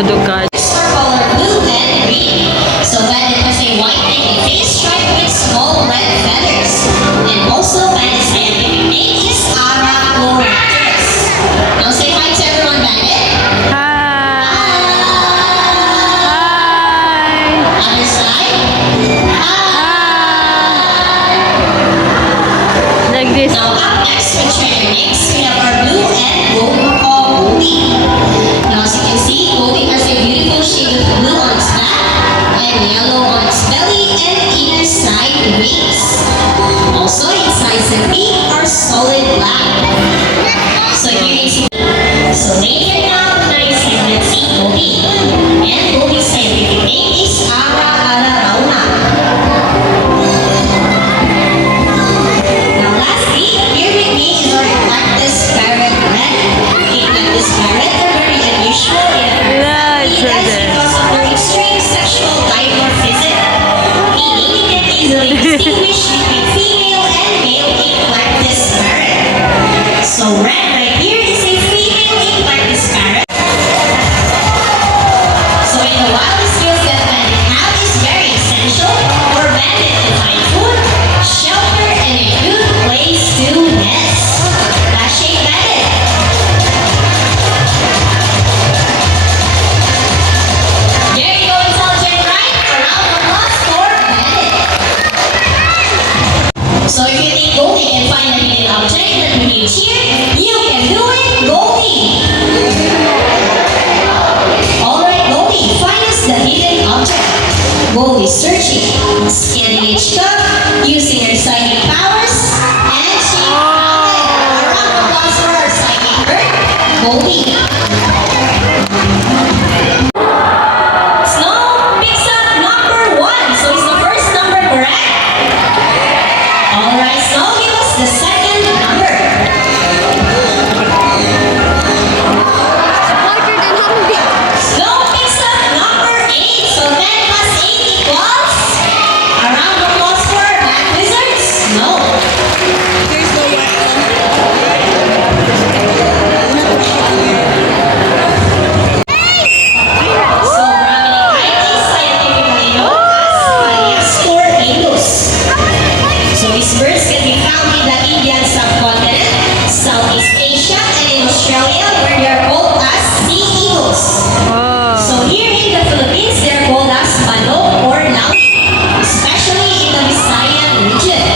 todo ka. Color blue and green. So bandit has a white neck and face striped with small red feathers. And also bandit's scientific name is Aracoraptorus. Now say hi to everyone, bandit. Hi! Other side. Like this. Now up next with treasure mix, we have our blue and gold macaw Goldie. Now as you can see, Goldie has a beautiful shade of blue on its back and yellow on its belly and inner side wings. Also, its sides and feet are solid black. So here you see. So later now, nice and let's see Goldie. And Goldie's scientific name is Araarauna. Now lastly, here with me is our cactus parrot red. A cactus parrot are very unusual in a family that's because of their extreme sexual dimorphism, meaning you can easily distinguish between female and male cactus parrot. So red right here is a female cactus parrot. So in the wild, the skills that bandit have is very essential for bandit to find food, shelter, and a good place to nest. Let's shake bandit. There you go, intelligent right? A round of applause for bandit. So if you think Goldie can find a hidden object that we need here, you can do it, Goldie. Alright, Goldie, find us the hidden object. Goldie searching, scanning each cup, using her psychic powers, and she found it. A round of applause for our psychic bird, Goldie. Snow picks up number 1. So is the first number correct? Alright, Snow, give us the second number. Snow picks up number 8. So 10 plus 8 equals? A round of applause for our black wizards. No. There's no So Brahminic height is scientifically known as Indus. So these birds can be found in the Indian subcontinent, Southeast Asia, and in Australia, where they are called as sea eagles. So here in the Philippines, they are called as manok or lawi, especially in the Visayan region.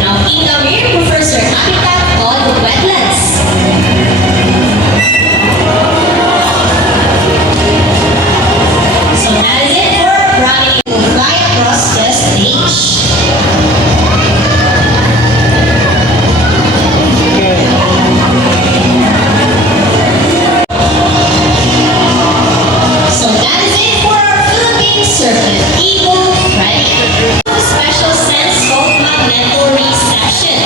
Now, king Amir prefers their habitat called wetlands. So that is it for Brahminic who fly across the stage. So that is it for our Philippine serpent eagle Freddy. A special sense of magnetoreception,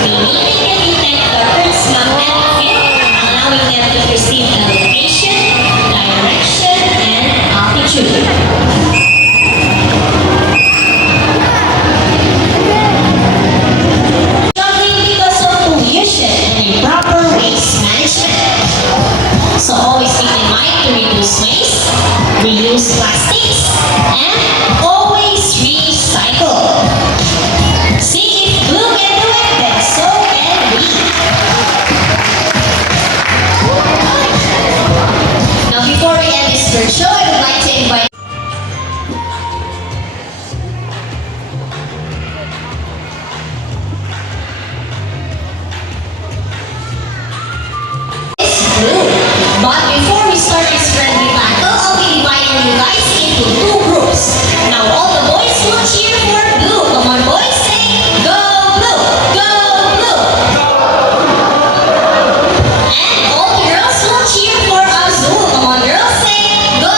meaning they can detect the Earth's magnetic field, allowing them to perceive the location, direction, and altitude. Struggling because of pollution and improper waste management. So always keep in mind to reduce waste, reuse plastics, and always recycle. See, if blue can do it, then so can we. Now before we end this bird show, I would like to invite blue. But before we start this friendly battle, I'll be dividing you guys into 2 groups. Now all the boys will cheer for blue. Come on boys, say go blue, go blue. And all the girls will cheer for azul. Come on girls, say go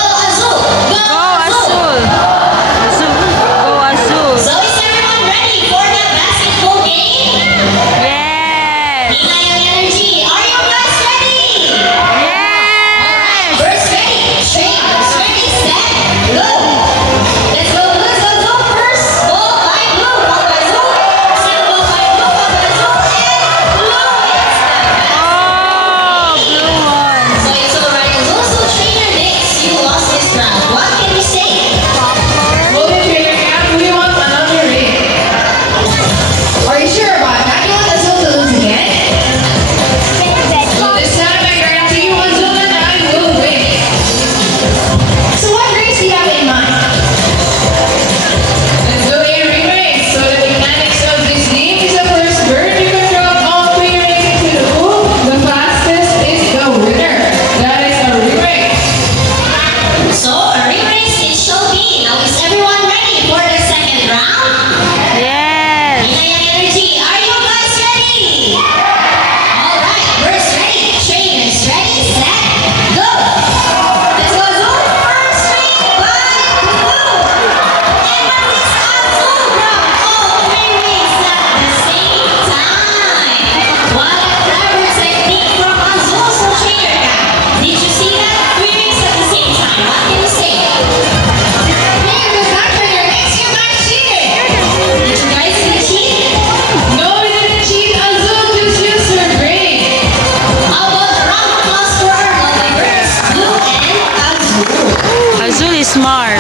Azul is smart.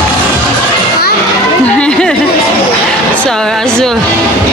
So, Azul.